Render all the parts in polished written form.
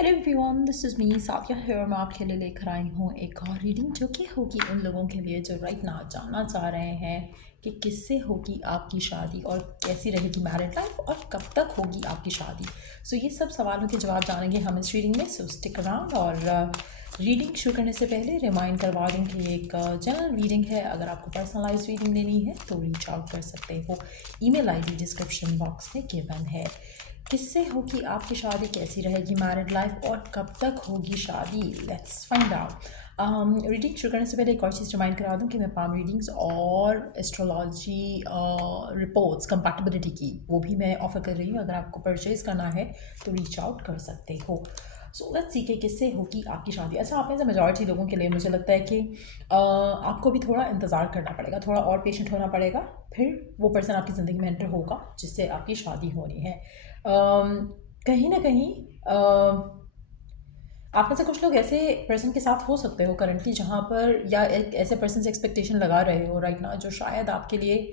Hello everyone, this is me Sathiya here. मैं आपके लिए लेकर आई हूँ एक और रीडिंग जो कि होगी उन लोगों के लिए जो राइट नाउ जानना चाह रहे हैं कि किससे होगी आपकी शादी और कैसी रहेगी मैरिड लाइफ और कब तक होगी आपकी शादी। सो ये सब सवालों के जवाब जानेंगे हम इस रीडिंग में। सो स्टिक अराउंड। और रीडिंग शुरू करने से पहले रिमाइंड करवा दूँ कि ये एक जनरल रीडिंग है। अगर आपको पर्सनलाइज रीडिंग लेनी है तो रीच आउट कर सकते हो। ईमेल आईडी डिस्क्रिप्शन बॉक्स में गिवन है। किससे होगी आपकी शादी, कैसी रहेगी मैरिड लाइफ और कब तक होगी शादी, लेट्स फाइंड आउट। रीडिंग शुरू करने से पहले एक और चीज़ रिमाइंड करा दूं कि मैं पाम रीडिंग्स और एस्ट्रोलॉजी रिपोर्ट्स कंपैटिबिलिटी की वो भी मैं ऑफ़र कर रही हूँ। अगर आपको परचेज़ करना है तो रीच आउट कर सकते हो। सो लेट्स सी के किससे होगी आपकी शादी। अच्छा, आप में से मेजॉरिटी लोगों के लिए मुझे लगता है कि आपको भी थोड़ा इंतज़ार करना पड़ेगा, थोड़ा और पेशेंट होना पड़ेगा, फिर वो पर्सन आपकी ज़िंदगी में एंटर होगा जिससे आपकी शादी होनी है। कहीं ना कहीं आप में से कुछ लोग ऐसे पर्सन के साथ हो सकते हो करंटली जहाँ पर, या एक ऐसे पर्सन से एक्सपेक्टेशन लगा रहे हो राइट ना जो शायद आपके लिए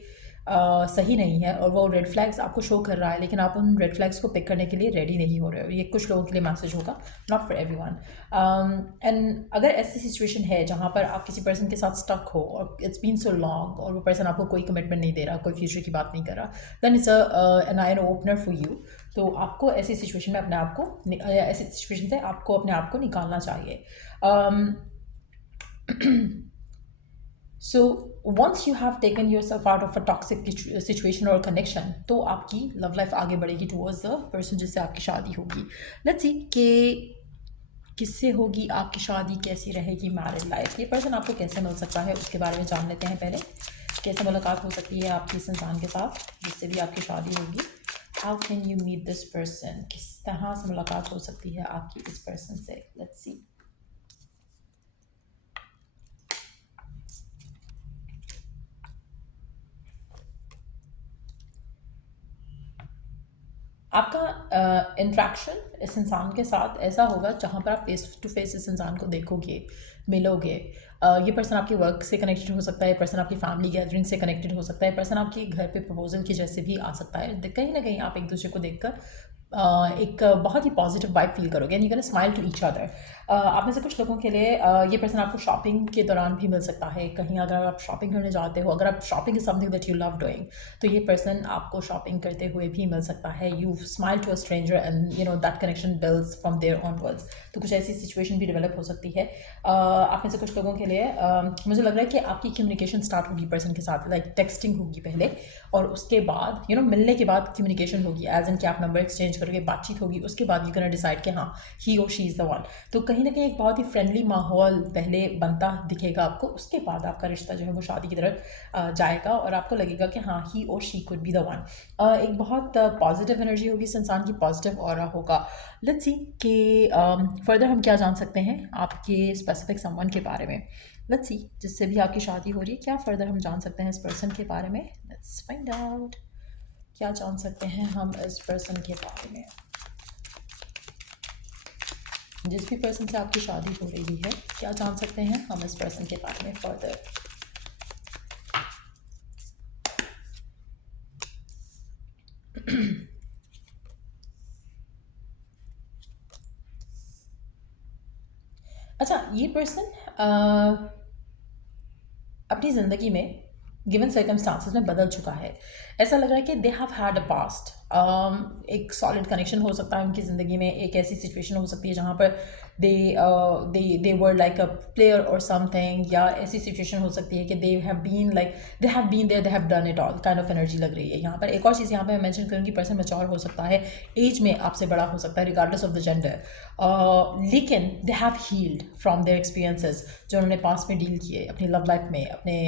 सही नहीं है और वो रेड फ्लैग्स आपको शो कर रहा है, लेकिन आप उन रेड फ्लैग्स को पिक करने के लिए रेडी नहीं हो रहे हो। ये कुछ लोगों के लिए मैसेज होगा, नॉट फॉर एवरीवन। एंड अगर ऐसी सिचुएशन है जहाँ पर आप किसी पर्सन के साथ स्टक हो और इट्स बीन सो लॉन्ग और वो पर्सन आपको कोई कमिटमेंट नहीं दे रहा, कोई फ्यूचर की बात नहीं कर रहा, then it's an eye an opener for you. तो आपको ऐसी सिचुएशन में अपने आप को, ऐसी सिचुएशन से आपको अपने आप को निकालना चाहिए। So once you have taken yourself out of a toxic situation और कनेक्शन, तो आपकी लव लाइफ आगे बढ़ेगी टूवर्ड्स द पर्सन जिससे आपकी शादी होगी। लेट्स सी कि किससे होगी आपकी शादी, कैसी रहेगी मैरिड लाइफ, ये पर्सन आपको कैसे मिल सकता है उसके बारे में जान लेते हैं पहले। कैसे मुलाकात हो सकती है आपकी इस इंसान के साथ जिससे भी आपकी शादी होगी। How can you meet this person, किस तरह से मुलाकात हो सकती है आपकी इस पर्सन से। Let's see. आपका इंट्रैक्शन इस इंसान के साथ ऐसा होगा जहाँ पर आप फेस टू फेस इस इंसान को देखोगे, मिलोगे। ये पर्सन आपके वर्क से कनेक्टेड हो सकता है, पर्सन आपकी फैमिली गैदरिंग से कनेक्टेड हो सकता है, पर्सन आपके घर पे प्रपोजल की जैसे भी आ सकता है। कहीं ना कहीं आप एक दूसरे को देखकर एक बहुत ही पॉजिटिव वाइब फील करोगे and you can smile to each other. आप में से कुछ लोगों के लिए ये पर्सन आपको शॉपिंग के दौरान भी मिल सकता है। कहीं अगर आप शॉपिंग करने जाते हो, अगर आप shopping is something that you love doing, तो ये पर्सन आपको शॉपिंग करते हुए भी मिल सकता है। You smile to a stranger and you know that connection builds from there onwards. तो कुछ ऐसी सिचुएशन भी डेवलप हो सकती है। आप में से कुछ लोगों के लिए मुझे लग रहा है कि आपकी कम्युनिकेशन स्टार्ट होगी पर्सन के साथ, लाइक टेक्सटिंग होगी पहले और उसके बाद मिलने के बाद कम्युनिकेशन होगी, एज एन कि आप नंबर एक्सचेंज करोगे, बातचीत होगी, उसके बाद यू कैन डिसाइड कि हाँ ही और शी इज़ द वन। तो कहीं ना कहीं एक बहुत ही फ्रेंडली माहौल पहले बनता दिखेगा आपको, उसके बाद आपका रिश्ता जो है वो शादी की तरफ जाएगा और आपको लगेगा कि हाँ ही और she could be the one. एक बहुत पॉजिटिव एनर्जी होगी इस इंसान की, पॉजिटिव ऑरा होगा। लेट्स सी कि फर्दर हम क्या जान सकते हैं आपके स्पेसिफिक समवन के बारे में। लेट्स सी, जिससे भी आपकी शादी हो रही है, क्या फर्दर हम जान सकते हैं इस पर्सन के बारे में। लेट्स फाइंड आउट, क्या जान सकते हैं हम इस पर्सन के बारे में। जिस भी पर्सन से आपकी शादी हो रही है, क्या जान सकते हैं हम इस पर्सन के बारे में फर्दर। अच्छा, ये पर्सन अपनी ज़िंदगी में गिवन सर्कमस्टांसिस में बदल चुका है। ऐसा लग रहा है कि they have had a past. एक सॉलिड कनेक्शन हो सकता है उनकी ज़िंदगी में। एक ऐसी सिचुएशन हो सकती है जहाँ पर they were like a player और समथिंग, या ऐसी सिचुएशन हो सकती है कि they have been there, they have done it all kind of energy लग रही है यहाँ पर। एक और चीज़ यहाँ पर मैं मेंशन करूँगी, पर्सन मैच्योर हो सकता है, एज में आपसे बड़ा हो सकता है रिगार्डलेस ऑफ द जेंडर, लेकिन they have healed from their experiences जो उन्होंने पास्ट में डील किए अपनी लव लाइफ में, अपने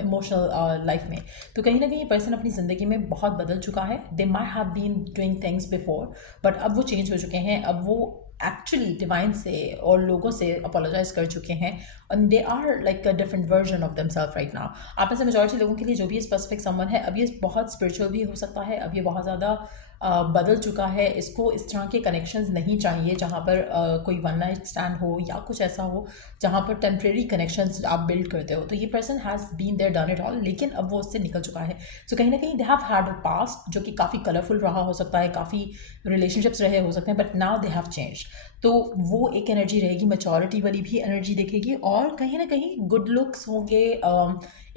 इमोशनल लाइफ में। तो कहीं ना कहीं ये पर्सन अपनी ज़िंदगी में बहुत बदल चुका है। They may have been doing things before, but अब वो चेंज हो चुके हैं। अब वो एक्चुअली डिवाइन से और लोगों से अपोलोजाइज कर चुके हैं and they are like a different version of themselves right now. आप में से मेजॉरिटी लोगों के लिए जो भी स्पेसिफिक समवन है, अब ये बहुत स्पिरिचुअल भी हो सकता है, अब ये बहुत ज़्यादा बदल चुका है। इसको इस तरह के कनेक्शंस नहीं चाहिए जहाँ पर कोई वन नाइट स्टैंड हो या कुछ ऐसा हो जहाँ पर टेम्प्रेरी कनेक्शंस आप बिल्ड करते हो। तो ये person has been there done it all, लेकिन अब वो उससे निकल चुका है। सो कहीं ना कहीं they have had a past जो कि काफ़ी कलरफुल रहा हो सकता है, काफ़ी रिलेशनशिप्स रहे हो सकते हैं, but now they have change. तो वो एक एनर्जी रहेगी, मैच्योरिटी वाली भी एनर्जी दिखेगी, और कहीं ना कहीं गुड लुक्स होंगे,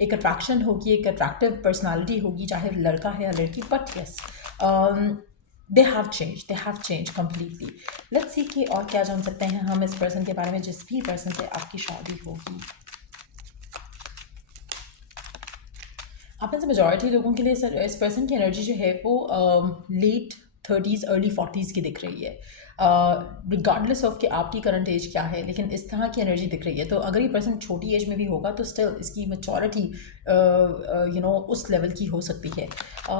एक अट्रैक्शन होगी, एक अट्रैक्टिव पर्सनालिटी होगी, चाहे लड़का है या लड़की, but yes they have change completely. Let's see कि और क्या जान सकते हैं हम इस पर्सन के बारे में, जिस भी पर्सन से आपकी शादी होगी। आप में से मेजॉरिटी लोगों के लिए सर इस पर्सन की एनर्जी जो है वो लेट 30s अर्ली 40s की दिख रही है, रिगार्डलेस ऑफ कि आपकी करंट एज क्या है, लेकिन इस तरह की एनर्जी दिख रही है। तो अगर ये पर्सन छोटी एज में भी होगा तो स्टिल इसकी मेचोरिटी उस लेवल की हो सकती है।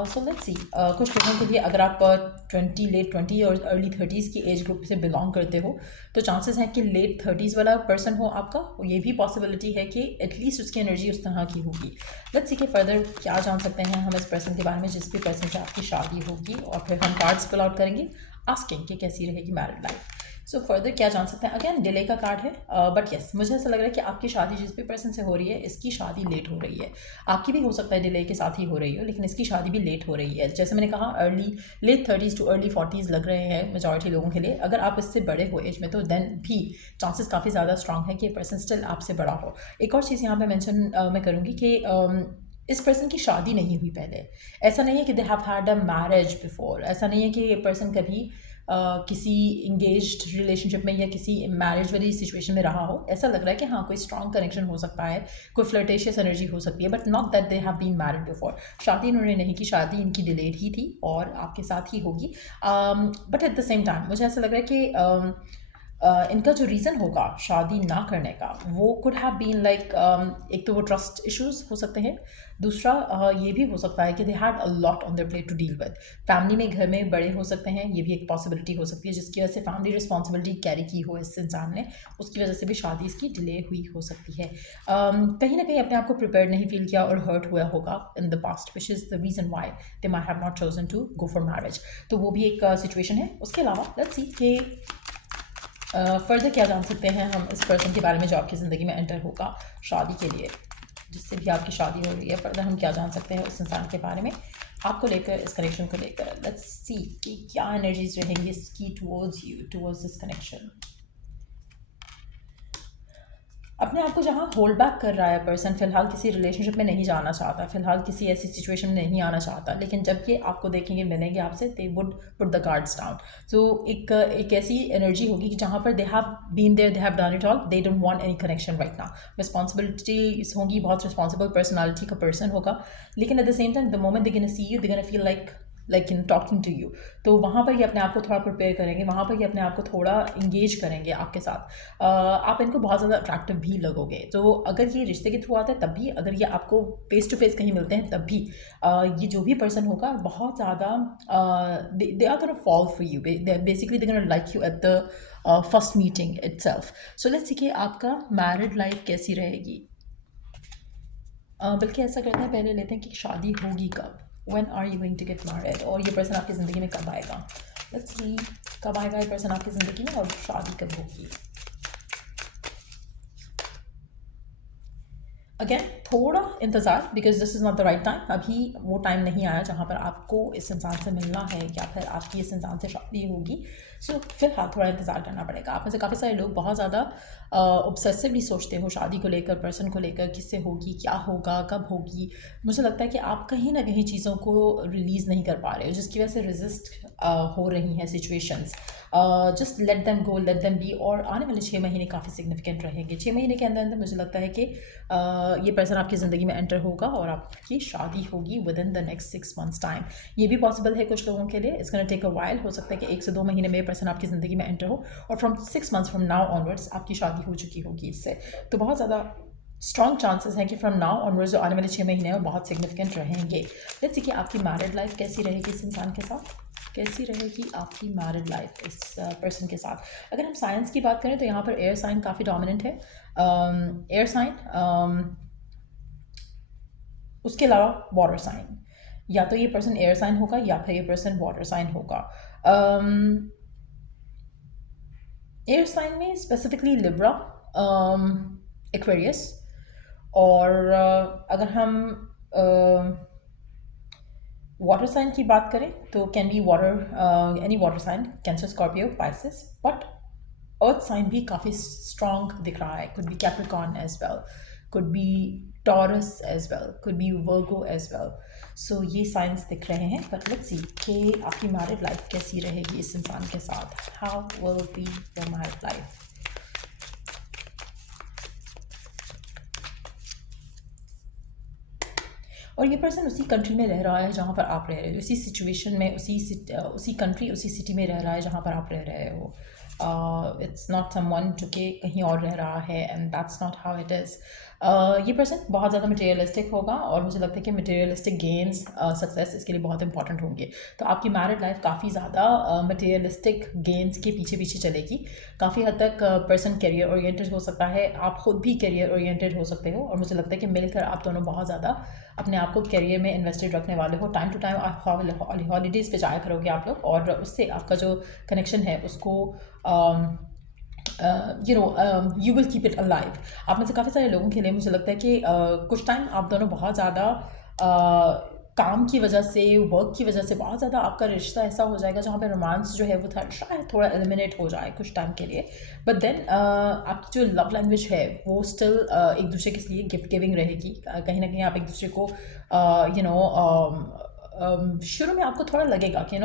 सो लेट्स सी, कुछ लोगों के लिए अगर आप लेट 20 और अर्ली 30s की एज ग्रुप से बिलोंग करते हो तो चांसेस हैं कि लेट 30s वाला पर्सन हो आपका, ये भी पॉसिबिलिटी है कि एटलीस्ट उसकी एनर्जी उस तरह की होगी। लेट्स सी कि फर्दर क्या जान सकते हैं हम इस पर्सन के बारे में जिस भी पर्सन से आपकी शादी होगी, और फिर हम कार्ड्स फिल आउट करेंगे आस्किंग कि कैसी रहेगी मैरिड लाइफ। सो फर्दर क्या जान सकते हैं, अगेन डिले का कार्ड है, बट यस मुझे ऐसा लग रहा है कि आपकी शादी जिस भी पर्सन से हो रही है इसकी शादी लेट हो रही है। आपकी भी हो सकता है डिले के साथ ही हो रही हो, लेकिन इसकी शादी भी लेट हो रही है। जैसे मैंने कहा late 30s too early 40s लग रहे हैं मेजॉरिटी लोगों के लिए। अगर आप इससे बड़े हो एज में तो देन भी चांसेस काफ़ी ज़्यादा स्ट्रांग है कि पर्सन स्टिल आपसे बड़ा हो। एक और चीज़ यहाँ पे मेंशन मैं करूँगी कि इस पर्सन की शादी नहीं हुई पहले। ऐसा नहीं है कि they have had a marriage before, ऐसा नहीं है कि ये पर्सन कभी किसी इंगेज्ड रिलेशनशिप में या किसी मैरिज वाली सिचुएशन में रहा हो। ऐसा लग रहा है कि हाँ कोई स्ट्रॉन्ग कनेक्शन हो सकता है, कोई फ्लर्टेशियस एनर्जी हो सकती है, but not that they have been married before. शादी इन्होंने नहीं की, शादी इनकी डिलेड ही थी और आपके साथ ही होगी। But at the same time मुझे ऐसा लग रहा है कि इनका जो रीज़न होगा शादी ना करने का वो कुड हैव बीन लाइक, एक तो वो ट्रस्ट इश्यूज हो सकते हैं, दूसरा ये भी हो सकता है कि they had a lot on their plate to deal with. Family में घर में बड़े हो सकते हैं, ये भी एक पॉसिबिलिटी हो सकती है जिसकी वजह से फैमिली रिस्पॉन्सिबिलिटी कैरी की हो इस इंसान ने, उसकी वजह से भी शादी इसकी डिले हुई हो सकती है। कहीं ना कहीं अपने आप को प्रिपेयर नहीं फील किया और हर्ट हुआ होगा in the past, which is the reason why they may have not chosen to go for marriage. तो वो भी एक सिचुएशन है। उसके अलावा लेट्स सी कि फर्दर क्या जान सकते हैं हम इस पर्सन के बारे में जो आपकी ज़िंदगी में एंटर होगा शादी के लिए, जिससे भी आपकी शादी हो रही है। फर्दर हम क्या जान सकते हैं उस इंसान के बारे में आपको लेकर, इस कनेक्शन को लेकर। लेट्स सी कि क्या एनर्जीज रहेंगी इसकी towards you, towards this connection. अपने आप को जहाँ होल्ड बैक कर रहा है पर्सन, फिलहाल किसी रिलेशनशिप में नहीं जाना चाहता, फिलहाल किसी ऐसी सिचुएशन में नहीं आना चाहता, लेकिन जब ये आपको देखेंगे, मिलेंगे आपसे, they would put the guards down. So एक ऐसी एनर्जी होगी कि जहाँ पर they have been there, they have done it all, they don't want any connection right now. Responsibilities होंगी, बहुत रिस्पॉन्सिबल पर्सनालिटी का पर्सन होगा, लेकिन at the same time the moment they gonna see you, they gonna feel like in talking to you. तो वहाँ पर ये अपने आप को थोड़ा प्रिपेयर करेंगे, वहाँ पर ये अपने आप को थोड़ा इंगेज करेंगे आपके साथ। आप इनको बहुत ज़्यादा अट्रैक्टिव भी लगोगे। तो अगर ये रिश्ते के थ्रू आता है तब भी, अगर ये आपको फेस टू फेस कहीं मिलते हैं तब भी, ये जो भी पर्सन होगा बहुत ज़्यादा they are gonna fall for you, basically they gonna like you at the first meeting itself. So let's see कि आपका मैरिड लाइफ कैसी रहेगी। बल्कि ऐसा करते हैं, पहले लेते हैं कि शादी होगी कब, when are you going to get married, और ये पर्सन आपकी ज़िंदगी में कब आएगा। लेट्स सी कब आएगा ये पर्सन आपकी ज़िंदगी में और शादी कब होगी। अगेन थोड़ा इंतज़ार, because this is not the right time. अभी वो टाइम नहीं आया जहाँ पर आपको इस इंसान से मिलना है या फिर आपकी इस इंसान से शादी होगी। सो फिलहाल थोड़ा इंतज़ार करना पड़ेगा। आप में से काफ़ी सारे लोग बहुत ज़्यादा ऑब्सेसिवली सोचते हो शादी को लेकर, पर्सन को लेकर, किससे होगी, क्या होगा, कब होगी। मुझे लगता है कि आप कहीं ना कहीं चीज़ों को रिलीज़ नहीं कर पा रहे हो, जिसकी वजह से रेजिस्ट हो रही हैं situations. Just let them go, let them be. और आने वाले 6 महीने काफ़ी सिग्निफिकेंट रहेंगे। 6 महीने के अंदर अंदर मुझे लगता है कि ये पर्सन आपकी ज़िंदगी में एंटर होगा और आपकी शादी होगी within the next 6 months time. ये भी पॉसिबल है कुछ लोगों के लिए, it's gonna take a while. हो सकता है कि 1 से 2 महीने में ये पर्सन आपकी ज़िंदगी में एंटर हो और from 6 months from now onwards आपकी शादी हो चुकी होगी इससे। तो बहुत ज़्यादा स्ट्रॉन्ग चांसेस हैं कि फ्रॉम नाउ ऑनवर्ड्स जो आने वाले 6 महीने हैं वो बहुत सिग्निफिकेंट रहेंगे। लेट्स सी कि आपकी मैरिड लाइफ कैसी रहेगी इस इंसान के साथ, कैसी रहेगी आपकी मैरिड लाइफ इस पर्सन के साथ। अगर हम साइंस की बात करें तो यहाँ पर एयर साइन काफ़ी डोमिनेंट है। एयर साइन, उसके अलावा वाटर साइन, या तो ये पर्सन एयर साइन होगा या फिर ये पर्सन वाटर साइन होगा। एयर साइन में स्पेसिफिकली लिब्रा, एक्वेरियस, और अगर हम वाटर साइन की बात करें तो can be water, any water sign, Cancer, Scorpio, Pisces. But earth sign भी काफ़ी स्ट्रॉन्ग दिख रहा है. Could be Capricorn as well, could be Taurus as well, could be Virgo as well. So ये साइंस दिख रहे हैं. बट लेट्स सी कि आपकी मैरिड लाइफ कैसी रहेगी इस इंसान के साथ. How will be your married life. और ये पर्सन उसी कंट्री में रह रहा है जहाँ पर आप रह रहे हो, उसी सिचुएशन में, उसी कंट्री, उसी सिटी में रह रहा है जहाँ पर आप रह रहे हो. इट्स नॉट समवन जो कि कहीं और रह रहा है, and that's not how it is. ये पर्सन बहुत ज़्यादा मटेरियलिस्टिक होगा और मुझे लगता है कि मटेरियलिस्टिक गेन्स, सक्सेस इसके लिए बहुत इंपॉर्टेंट होंगे. तो आपकी मैरिड लाइफ काफ़ी ज़्यादा मटेरियलिस्टिक गेन्स के पीछे पीछे चलेगी. काफ़ी हद तक पर्सन कैरियर ओरिएंटेड हो सकता है, आप खुद भी कैरियर ओरिएंटेड हो सकते हो, और मुझे लगता है कि मिलकर आप दोनों बहुत ज़्यादा अपने आप को कैरियर में इन्वेस्टेड रखने वाले हो. टाइम टू टाइम आप हॉलीडेज़ पे जाया करोगे आप लोग, और उससे आपका जो कनेक्शन है उसको you will keep it alive. आप में से काफ़ी सारे लोगों के लिए मुझे लगता है कि कुछ टाइम आप दोनों बहुत ज़्यादा काम की वजह से, वर्क की वजह से बहुत ज़्यादा आपका रिश्ता ऐसा हो जाएगा जहाँ पे रोमांस जो है वो शायद थोड़ा एलिमिनेट हो जाए कुछ टाइम के लिए. बट देन आपकी जो लव लैंग्वेज है वो स्टिल एक दूसरे के लिए गिफ्ट गिविंग रहेगी. कहीं ना कहीं आप एक दूसरे को शुरू में आपको थोड़ा लगेगा कि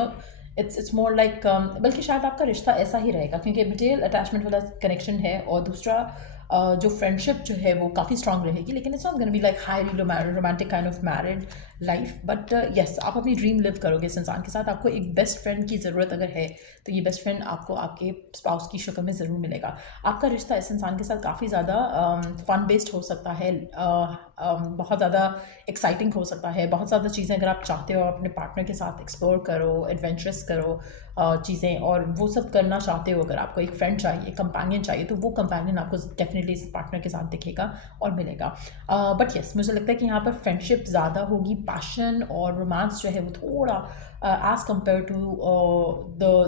इट्स मोर लाइक, बल्कि शायद आपका रिश्ता ऐसा ही रहेगा क्योंकि मटेरियल अटैचमेंट वाला कनेक्शन है. और दूसरा जो फ्रेंडशिप जो है वो काफ़ी स्ट्रांग रहेगी, लेकिन it's not gonna be like highly romantic kind of married life. But yes, आप अपनी ड्रीम लिव करोगे इस इंसान के साथ. आपको एक बेस्ट फ्रेंड की ज़रूरत अगर है तो ये बेस्ट फ्रेंड आपको आपके स्पाउस की शक्ल में ज़रूर मिलेगा. आपका रिश्ता इस इंसान के साथ काफ़ी ज़्यादा फन बेस्ड हो सकता है, बहुत ज़्यादा एक्साइटिंग हो सकता है. बहुत ज़्यादा चीज़ें अगर आप चाहते हो अपने पार्टनर के साथ एक्सप्लोर करो, एडवेंचरस करो चीज़ें, और वो सब करना चाहते हो, अगर आपको एक फ्रेंड चाहिए, कंपेनियन चाहिए, तो वो कंपेनियन आपको डेफिनेटली इस पार्टनर के साथ दिखेगा और मिलेगा. बट येस, मुझे लगता है कि यहाँ पर फ्रेंडशिप ज़्यादा होगी, पैशन और रोमांस जो है वो थोड़ा as compare to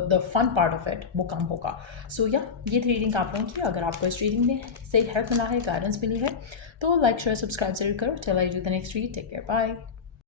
the fun part of it वो कम होगा. सो या ये थी रीडिंग आप लोगों की. अगर आपको इस रीडिंग में सही हेल्प मिला है, गाइडेंस मिली है, तो लाइक शेयर सब्सक्राइब जरूर करो. Till I do the next read, take care, bye.